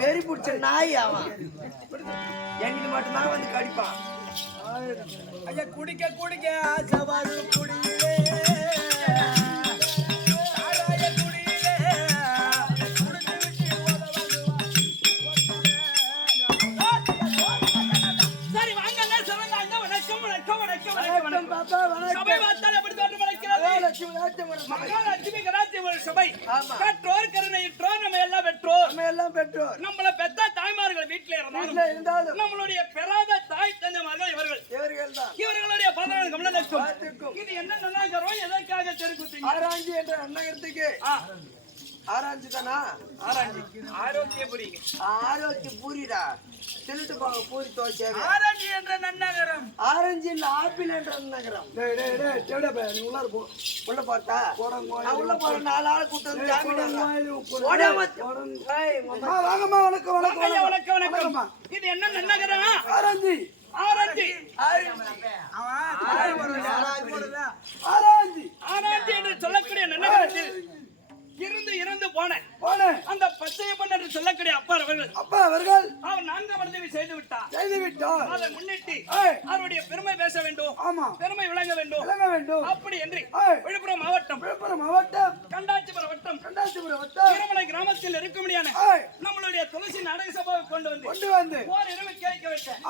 வெறி பிடிச்ச நாய் அவன் என்கிட்ட மட்டும்தான் வந்து கடிப்பான். ஐயா குடிக்க குடிக்க ஆசவாரு குடியிலே நம்மள பெத்த தாய்மார்கள் வீட்டில இருந்தாலும் நம்மளுடைய பெறாத தாய் தந்தைமார்கள் இவர்களுடைய 14 கமலத்துக்கும் இது என்ன நன்னாகரம் எதற்காக தெருக்குத்தீங்க? ஆராய்ச்சி என்ற நன்னகரத்துக்கு ஆராய்ச்சி தானா? ஆரோக்கிய புரியுங்க. ஆரோக்கிய பூரிடா திருட்டு போங்க பூரி தோசை. ஆரஞ்சு என்ற நன்னகரம். ஆரஞ்சு இல்ல ஆப்பிள் என்ற நன்னகரம். நீ உள்ள போ. உள்ள பார்த்தா உள்ள போற 4 ஆளை கூட்டு வந்து வாங்கம்மா. வணக்கம் வணக்கம். இது என்ன நன்னகரம்? ஆரஞ்சு ஆரஞ்சு ஆரஞ்சு என்று சொல்லக்கூடிய நன்னகரத்தில் இருந்து போனேன் அந்த பச்சையப்பன் என்று சொல்லக்கூடிய அப்பா அவர்கள் அவர் 4ஆம் பதவி செய்து விட்டார். அதை முன்னிட்டு அவருடைய பெருமை பேச வேண்டும், பெருமை விளங்க வேண்டும். அப்படி என்று விழுப்புரம் மாவட்டம் கண்டாச்சிபுரம் வட்டம் திருமலை கிராமத்தில் இருக்க முடியாது நம்மளுடைய துளசி நாடக சபாவை கொண்டு வந்து ஓர் இரவு கேட்க வைத்தேன்.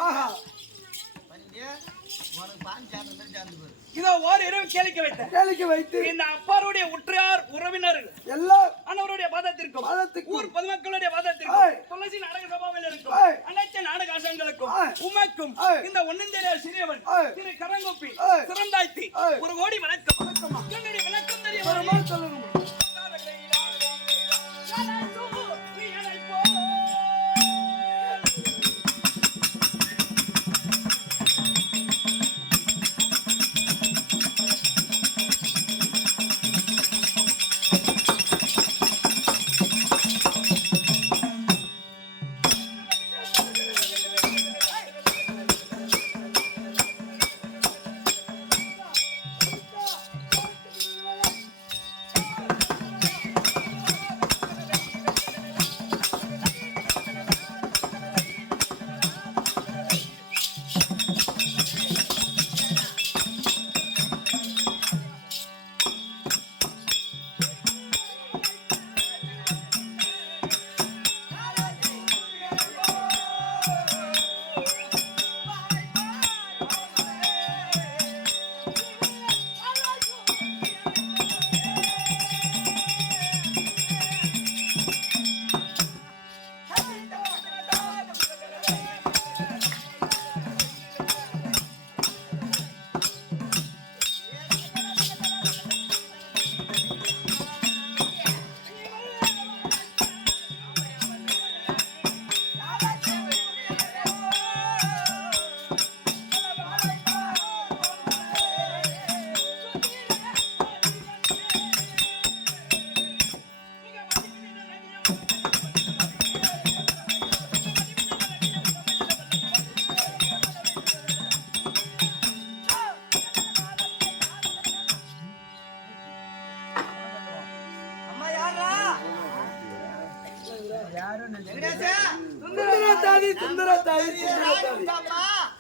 இதோ ஓர் இரவு கேளிக்க வைத்து இந்த அப்பாருடைய உற்றார் உறவினர்கள் எல்லாம் அன்னவருடைய பாதத்திற்கும் ஊர் பொதுமக்களுடைய பாதத்திற்கும் துளசி நாடக சபாவில் இருக்கும் அனைத்து நாடக ஆசங்களுக்கும் உமக்கும் இந்த ஒன்னந்தேரிய சிறியவன் திரு கரங்கோப்பி சிறந்தாய்த்தி ஒரு கோடி வணக்கம். என்னுடைய வணக்கம் தெரிய சொல்லுங்க.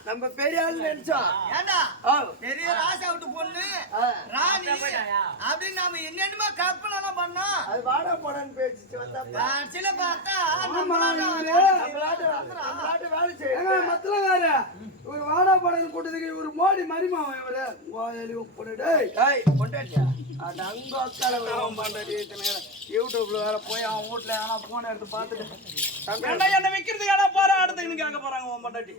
நம்ம பெரிய ஆள் நினைச்சோம். பெரிய ராசா விட்டு பொண்ணு ராணி அப்படின்னு நாம என்னென்னமோ கற்பனை பண்ணோம். அது வாடா போடான்னு பேசிச்சு வந்தா சில பார்த்தா வேலை செய்ய மத்தலகார ஒரு வாடா போடான்னு கூட்டத்துக்கு ஒரு மோடி மரிமா இவரு கொண்டாடியா அது அங்க உட்கார யூடியூப்ல வேற போய் அவன் வீட்டுல ஆனா போன எடுத்து பாத்துட்டு என்ன வைக்கிறதுக்கான போராடுறதுக்கு போறாங்க உன் பொண்டாட்டி.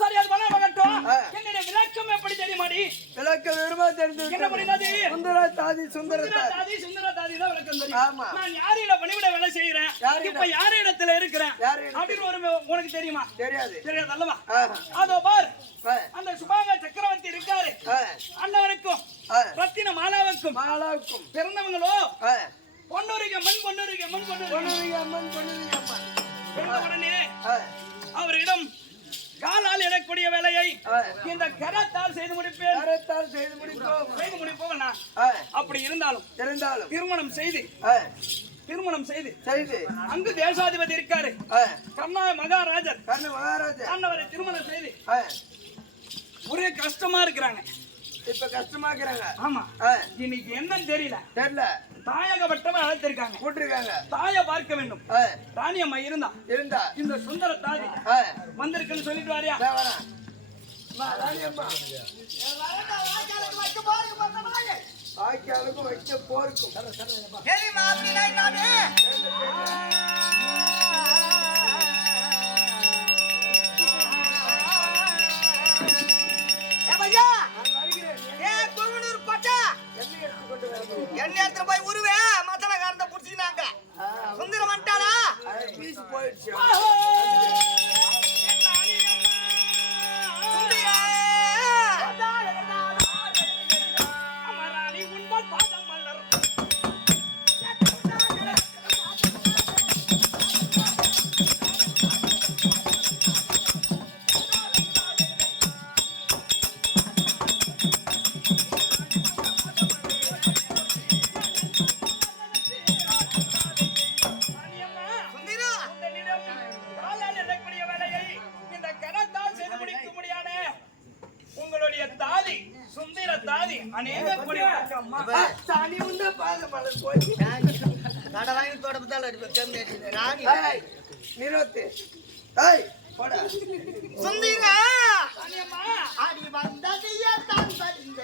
சரி அது பண்ண மகட்டும். என்னுடைய விளக்கம் எப்படி தெரியுமாடி? விளக்கம் விரும்ப தெரிஞ்சு என்ன பண்ணினாதி? சுந்தர தாதி தான் விளக்கம் தெரியும். நான் யாரில பணிவிட வேலை செய்யறேன், இப்ப யார் இடத்துல இருக்கிறேன் அப்படின்னு ஒரு உனக்கு தெரியுமா? தெரியாது அல்லவா? அதோ பார் அந்த சுபாங்க சக்கரவர்த்தி இருக்காரு அண்ணவருக்கும் ரத்தின மாலாவுக்கும் பிறந்தவங்களோ பொன்னுரிக அம்மன் உடனே அவரிடம் காலால் இடக்கூடிய வேலையை இந்த கரத்தால் செய்து முடிப்போம். அப்படி இருந்தாலும் திருமணம் செய்து திருமணம் செய்து செய்து அங்கு தேசாதிபதி இருக்காரு கர்ணா மகாராஜர் மகாராஜா அவரை திருமணம் செய்து ஆ. ஒரே கஷ்டமா இருக்கிறாங்க. இப்ப கஷ்டமாக்குறாங்க. ஆமா இன்னைக்கு என்னன்னு தெரியல. தாயகப்பட்டவன் அழைத்திருக்காங்க, போட்டிருக்காங்க. தாயை பார்க்க வேண்டும். ராணி அம்மா இருந்தா இந்த சுந்தர தாதி வந்திருக்குன்னு சொல்லிட்டு வாரியா? வாய்க்காலுக்கும் வைக்க போருக்கும் என்ன இடத்துல போய் உருவே மத்தனக்காரந்த புடிச்சுக்கினாங்க. சுந்தரம் வந்துட்டாரா? பீஸ் போயிடுச்சு. சுந்தீரா அடி வந்ததையே தான் சரிந்த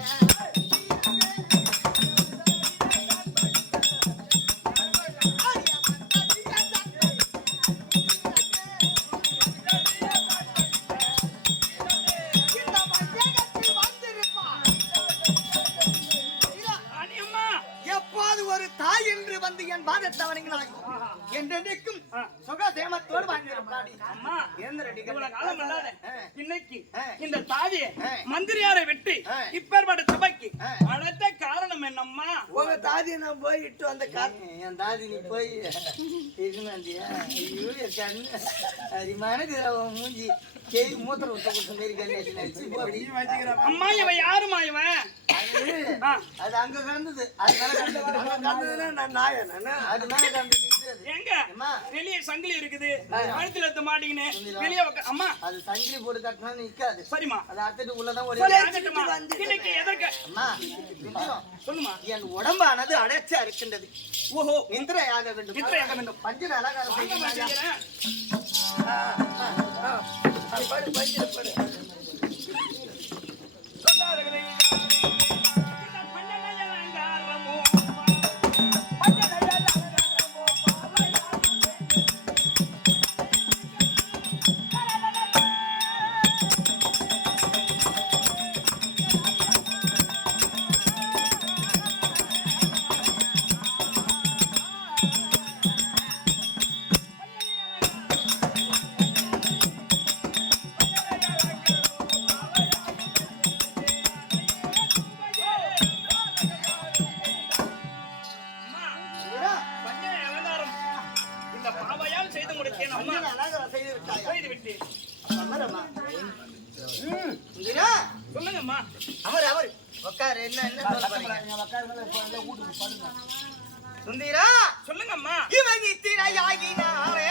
இன்னைக்கு இந்த தாதியை மந்திரியாரை விட்டு இப்பேற்பட்ட சபைக்கு அழைத்த காரணம் என்னம்மா? உங்க தாதியை நான் போய் இட்டு வந்த காரணம். என் தாதி நீ போய் இருந்தாந்தியா? ஐயோ என் கண்ணு அரிமானது மூஞ்சி கேவி மூத்திர விட்ட கொடுத்த மாரி கண்ணு. அம்மா இவன் யாருமா இவன்? அது அங்க கிடந்தது. அது மேல நான் நாயா அது மேல கிடந்தது. எங்க வெளியே சங்கிலி இருக்குது, கழுத்துல எடுத்து மாட்டிக்கின்னு வெளியே அம்மா அது சங்கிலி போட்டு கட்டினா நிக்காது. சரிம்மா, அது அர்த்தத்துக்கு உள்ளதான் ஒரு இன்னைக்கு எதற்கு அம்மா சொல்லுமா? என் உடம்பானது அடைச்சா இருக்கின்றது. ஓஹோ, நிந்திரையாக வேண்டும், நித்திரையாக வேண்டும். பஞ்சு அலங்காரம் செய்கிறேன். படு பஞ்சு படு. சொல்லுங்கம்மா. அவர் அவர் உட்காரு. என்ன சுந்தீரா சொல்லுங்கம்மா. இவன் இத்திரையாகினாரே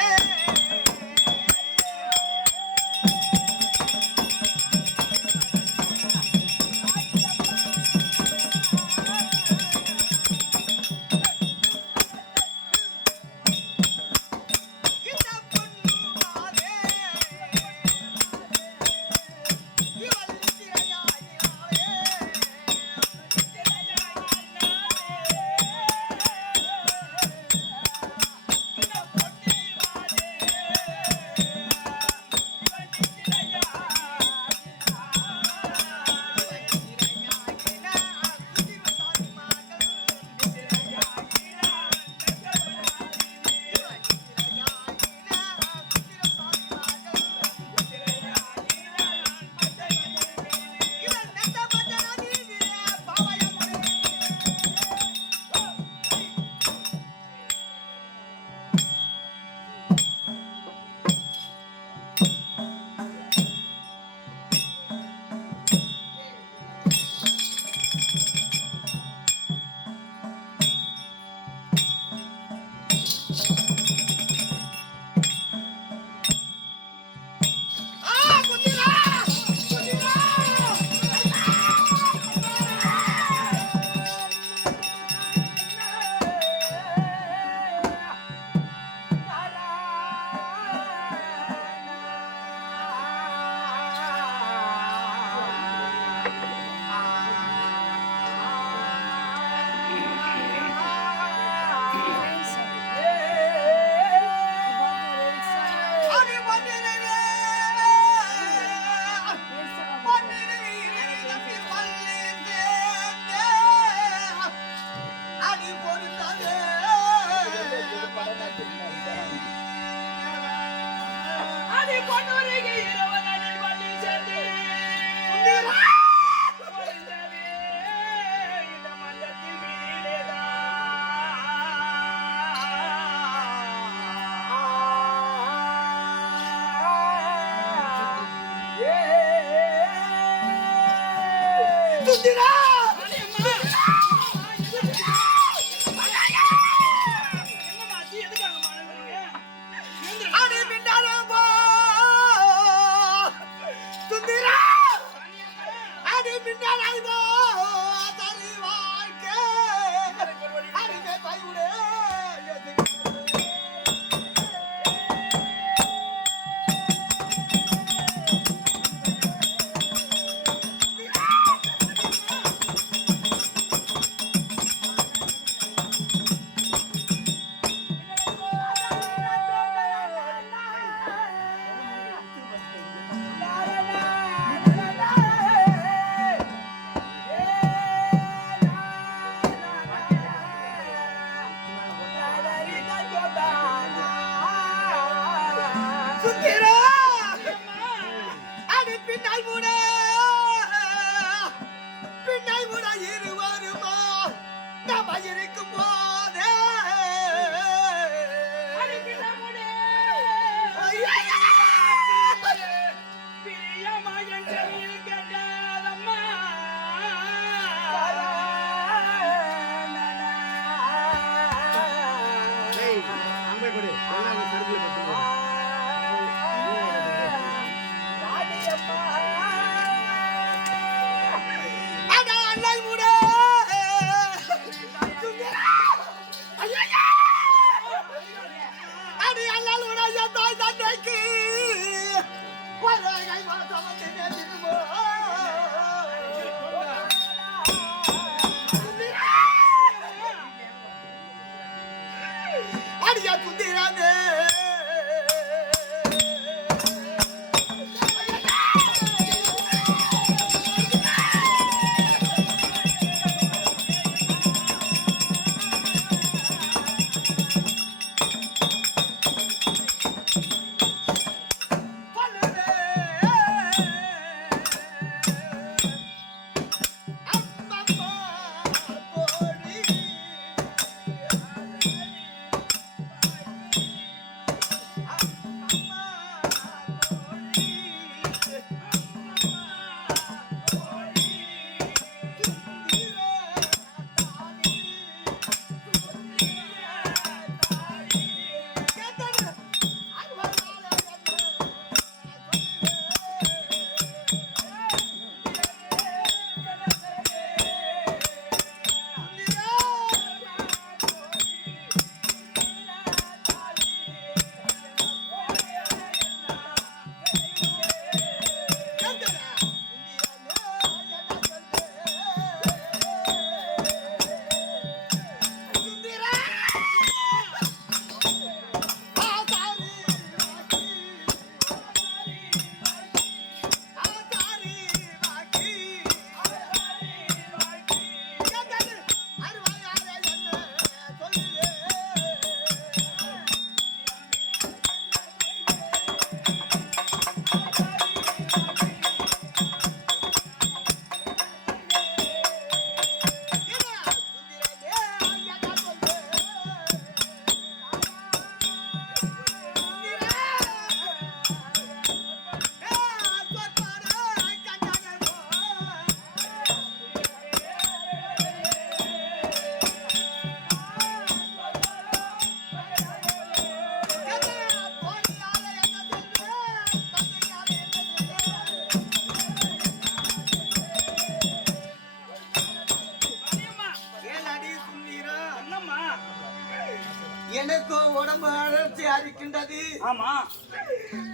எனக்கும் உடம்பு அழற்சி அரிக்கின்றது. ஆமா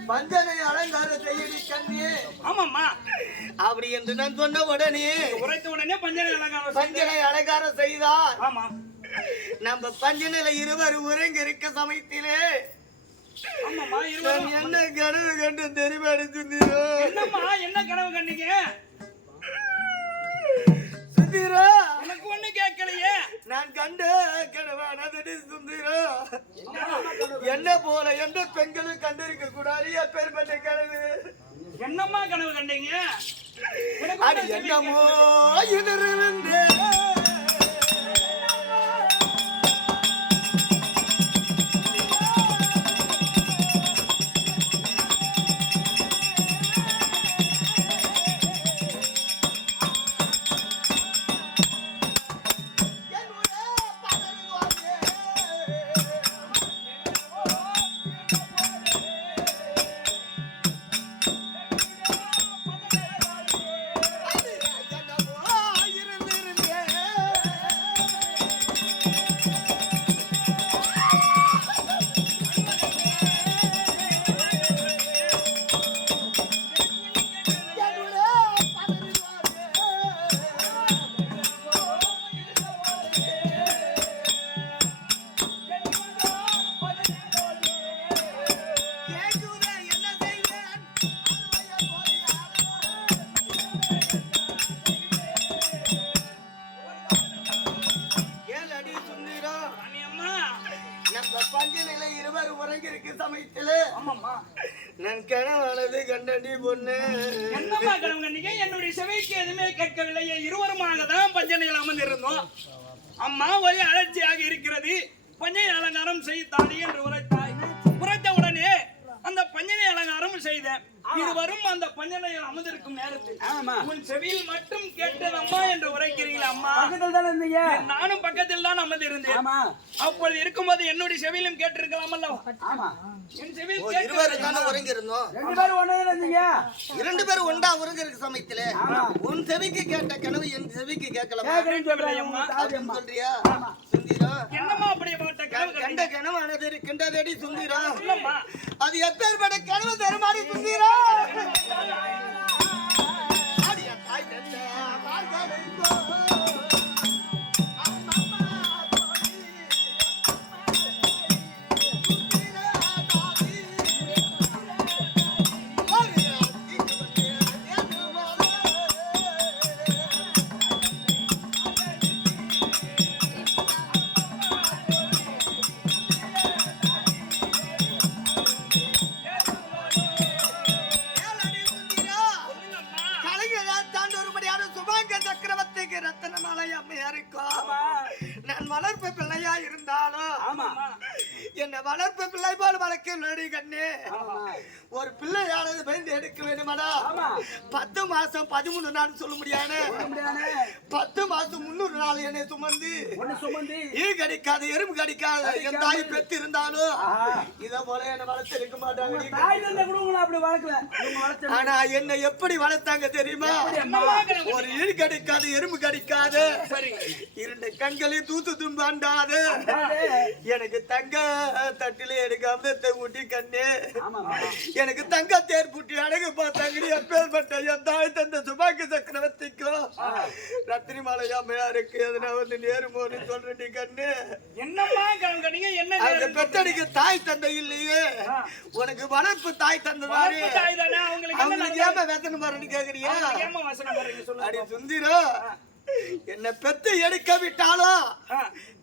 பஞ்சனை அலங்காரம் செய்யடி கண்ணே. ஆமாம்மா அப்படி என்று நான் சொன்ன உடனே உரைத்த உடனே பஞ்சனை அலங்காரம் செய்தார். ஆமா நம்ம பஞ்சனில இருவர் உறங்க இருக்க சமயத்திலே ஆமாம்மா நான் இருவரும் என்ன கனவு கண்டு தெரியுமா சுந்தீரோ? என்னம்மா என்ன கனவு கண்டீங்க? சுந்தீரோ எனக்கு ஒண்ணு கேட்கலையே. நான் கண்ட கனவானது சுந்தீரோ. என்ன போல எந்த பெண்களும் கண்டிருக்க கூடாது எப்பேற்பட்ட கனவு. என்னம்மா கனவு கண்டீங்க? எனக்கு அது ஒண்ணு என்னமோ இருந்தே நான் கனவானது கண்டடி பொண்ணு. என்னம்மா கனவு கண்டீங்க? என்னுடைய செவிக்கு எதுவுமே கேட்கவில்லை. இருவருமாக தான் பஞ்சனையில் அமர்ந்திருந்தோம். அம்மா ஒரே அலட்சியாக இருக்கிறது. பஞ்சனை அலங்காரம் செய்தாடி என்று உரைத்தாய். உரைத்த உடனே அந்த பஞ்சனை அலங்காரம் செய்தேன். இருவரும் அந்த பஞ்சனையில் அமர்ந்திருக்கும் நேரத்தில் உன் செவியில் மட்டும் கேட்டது அம்மா என்று உரைக்கிறீங்களா? அம்மா நானும் பக்கத்தில் தான் அமர்ந்திருந்தேன். அப்பொழுது இருக்கும்போது என்னுடைய செவியிலும் கேட்டிருக்கலாம் அல்லவா? என் செவியில் இரண்டு பேரும் ஒன்றா உறங்க இருக்கு சமயத்திலே உன் செவிக்கு கேட்ட கனவு என் செவிக்கு கேட்கலாம் சொல்றியா சுந்தீரா? என்னம்மா அப்படி கண்ட கனவானது இருக்கின்றதடி சுந்தீரா. அது எப்பேற்பட்ட கனவு தருமாறி சுந்தீரா. நான் வளர்ப்பு பிள்ளையா இருந்தாலும் என்ன வளர்ப்பு பிள்ளை போல வளர்க்க கண்ணு. ஒரு பிள்ளையானது பயந்து எடுக்க வேண்டுமாடா? 10 மாசம் 13 நாள் சொல்ல முடியாது. 10 மாசம் 300 நாள் என்னை சுமந்து ஈ கடிக்காது எறும்பு கடிக்காது என் தாய் பெற்று இருந்தாலும் இத போல என்ன வளர்த்து இருக்க மாட்டாங்க. ஆனா என்னை எப்படி வளர்த்தாங்க தெரியுமா? ஒரு ஈ கடிக்காது எறும்பு கடிக்காது 2 கண்களையும் தூத்து தும்பாண்டாது எனக்கு தங்க தட்டில எனக்கு அமிர்தத்தை ஊட்டி கண்ணு எனக்கு தங்க தேர் பூட்டி அழகு பார்த்தாங்கடி. எப்பேற்பட்ட என் தாய் தந்த சுபாக்கு சக்கரவர்த்திக்கும் ரத்தினி மாலையா மேயாருக்கு எதனா வந்து நேருமோன்னு சொல்றேன் கண்ணு. என்னம்மா என்ன பெத்தடிக்கு தாய் தந்தை இல்லையே உனக்கு வளர்ப்பு தாய் தந்ததாரு அவங்களுக்கு ஏமா வேத்தனை மாறன்னு கேக்குறியா? அடி சுந்தீரா என்ன பெத்து எடுக்க விட்டாலும்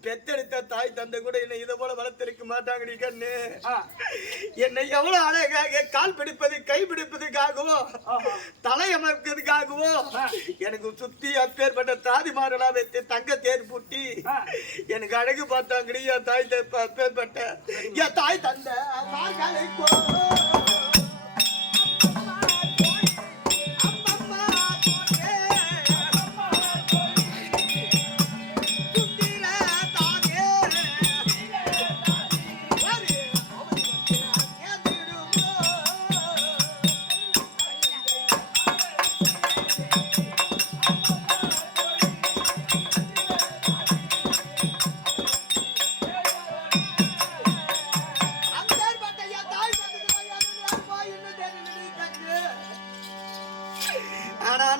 பெத்தெடுத்த தாய் தந்தை கூட என்ன இதை போல வளர்த்திருக்க மாட்டாங்கடி கண்ணு. என்னை எவ்வளவு அழகாக கால் பிடிப்பது கை பிடிப்பதுக்காகவும் தலையமைப்பதுக்காகவும் எனக்கு சுத்தி அப்பேற்பட்ட தாதிமாரெல்லாம் வைத்து தங்க தேர் பூட்டி எனக்கு அழகு பார்த்தாங்கடி. என் தாய் அப்பேற்பட்ட என் தாய் தந்தை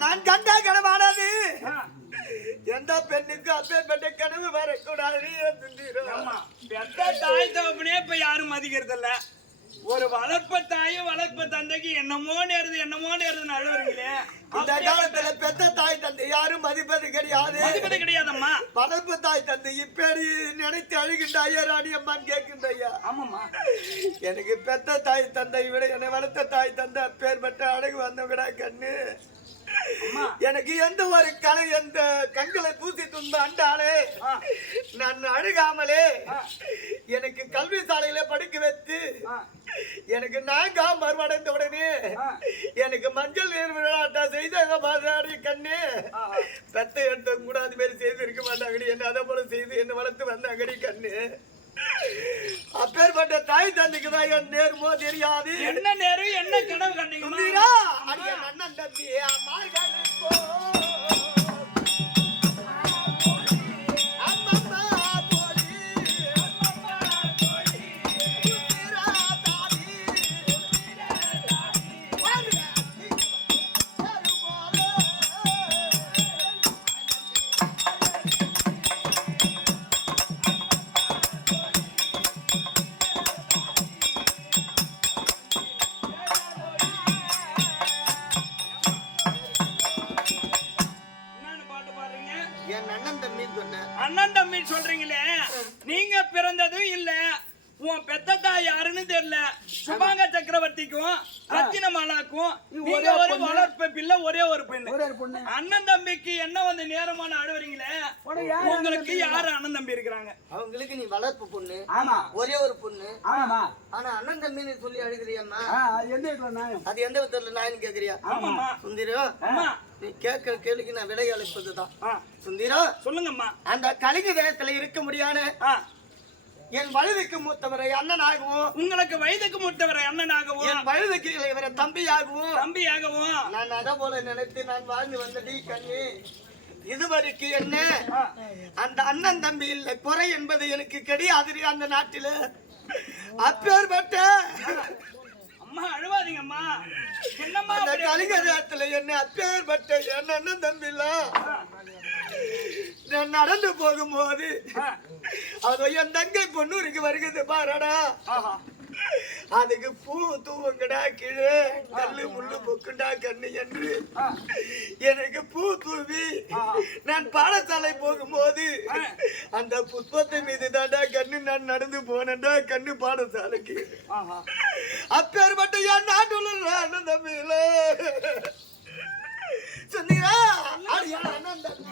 நான் கண்ட கனவானது எந்த பெண்ணுக்கு அப்பேற்பட்ட கனவு வரக்கூடாது. தாய் தகப்பனே இப்ப யாரும் மதிக்கிறது இல்ல. ஒரு வளர்ப்பு தாயும் வளர்ப்பு தந்தைக்கு என்னமோ நேருதுன்னு அழுவுறீங்களே. இந்த காலத்துல பெத்த தாய் தந்தை யாரும் மதிப்பது கிடையாது. மதிப்பது கிடையாதம்மா. வளர்ப்பு தாய் தந்தை இப்படி நினைத்து அழுகின்ற ஐயா ராணி அம்மான்னு கேட்கின்ற ஐயா. ஆமாம்மா. எனக்கு பெத்த தாய் தந்தை விட என்னை வளர்த்த தாய் தந்தை பேர்பட்ட அழகு வந்தவங்கடா கண்ணு. எனக்கு எந்த ஒரு கலை எந்த கண்களை பூசி துன்ப அண்டாலே நான் அழுகாமலே எனக்கு கல்வி சாலையில படிக்க வைத்து எனக்கு நாங்க மறுவடைந்த உடனே எனக்கு மஞ்சள் நீர் விளையாட்டா செய்தாங்க பாதாடி கண்ணு. பெத்த எடுத்த கூட அது மாதிரி செய்து இருக்க மாட்டாங்கடி. என்ன அதை போல செய்து என்ன வளர்த்து வந்தாங்கடி கண்ணு. அப்பேற்பட்ட தாய் தந்தைக்கு தான் என் நேர்மோ தெரியாது. என்ன நேரம் என்ன கனவு கண்டீங்க? அண்ணன் தம்பி அண்ணன் தம்பி சொல்றீங்களே, நீங்க பிறந்ததும் இல்ல, உன் பெத்த தாய் யாருன்னு தெரியல. சுபாங்க சக்கரவர்த்திக்கும் ரத்தினமாலாக்கும் நீங்க ஒரு வளர்ப்பு பிள்ளை, ஒரே ஒரு பெண்ணு. அண்ணன் தம்பிக்கு என்ன வந்து நேரமான அழுவுறீங்களே, உங்களுக்கு யாரு அண்ணன் தம்பி இருக்கிறாங்க? அவங்களுக்கு நீ வளர்ப்பு பொண்ணு, ஒரே ஒரு பொண்ணு. ஆனா அண்ணன் தம்பின்னு சொல்லி அழுகிறியம்மா. அது எந்த விதத்துல நாயின்னு கேக்குறியா? சுந்தரம், நீ கேட்கிற கேள்விக்கு நான் விலை அளிப்பதுதான். சுந்தரம் சொல்லுங்கம்மா. அந்த கலிங்க தேசத்துல இருக்க முடியாது. என் வயதுக்கு மூத்தவரை அண்ணனாகவும், உங்களுக்கு வயதுக்கு மூத்தவரை அண்ணனாகவும், என் வயதுக்கு இளையவரை தம்பியாகவும் நான் அதை போல நினைத்து நான் வாழ்ந்து வந்தடி கண்ணி. இதுவரைக்கு என்ன அந்த அண்ணன் தம்பி இல்லை குறை என்பது எனக்கு கிடையாது அந்த நாட்டில. அப்பேற்பட்ட அம்மா அழுவாதீங்கம்மா. என்னம்மா அந்த கலிங்கத்துல என்ன அப்பேற்பட்ட என் அண்ணன் தம்பி இல்ல. நான் நடந்து போகும்போது அது என் தங்கை பொண்ணூருக்கு வருகிறது பாருடா. அதுக்கு பூ தூவுங்கடா கீழே, கல்லு முள்ளு பொக்குண்டா கண்ணு என்று எனக்கு பூ தூவி நான் பாடசாலை போகும்போது அந்த புஷ்பத்தை மீது தாண்டா கண்ணு நான் நடந்து போனேன்டா கண்ணு பாடசாலைக்கு. அப்பேற்பட்ட என் நாட்டுள்ள அண்ணன் தம்பியில சொன்னீரா அண்ணன் தம்பி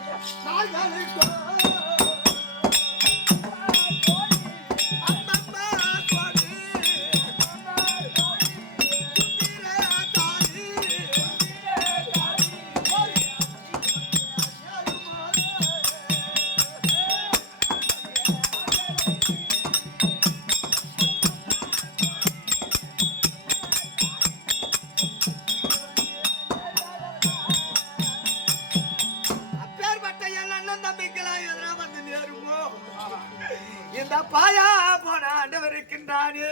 இந்த பாயா போன ஆண்டவர் இருக்கின்றானே,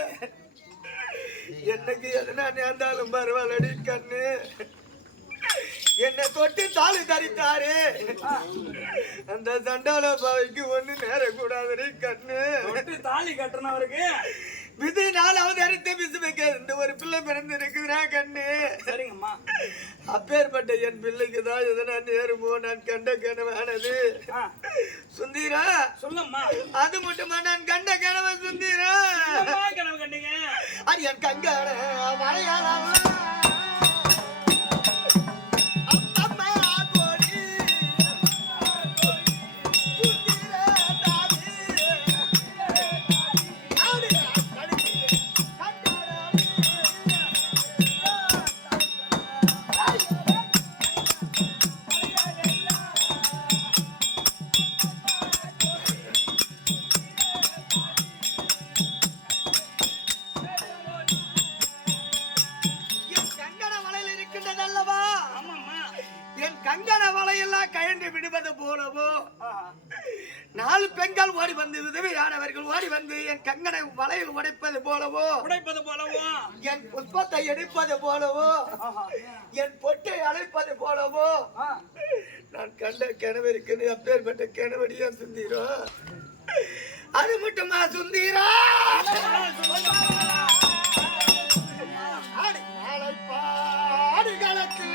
என்னைக்கு எதனா நேர்ந்தாலும் பரவாயில்லடி கண்ணு. என்னை தொட்டு தாலி தரித்தாரு அந்த சண்டால பாவைக்கு ஒண்ணு நேரக்கூடாது கண்ணு. தாலி கட்டுறவருக்கு விதி நாளாவது அரித்த பிசுமைக்க இந்த ஒரு பிள்ளை பிறந்து இருக்குதுரா கண்ணு. சரிங்கம்மா. அப்பேற்பட்ட என் பிள்ளைக்கு தான் எதனா நேருமோ நான் கண்ட கனவானது. சுந்தீரா சொல்லம்மா. அது மட்டுமா நான் கண்ட கனவு சுந்தீரா? கனவு கண்டீங்க? அது என் கங்கான மலையாளம் நாலு பெண்கள் ஓடி வந்து உதவியானவர்கள் ஓடி வந்து என் கங்கனை வலையில் உடைப்பது போலவோ என் புஷ்பத்தை எடுப்பது போலவோ என் பொட்டை அழைப்பது போலவோ நான் கண்ட கிணவு இருக்குது. அப்பேற்பட்ட கிணவடியா சுந்தீரா? அது மட்டுமா சுந்தீரா? காலத்தில்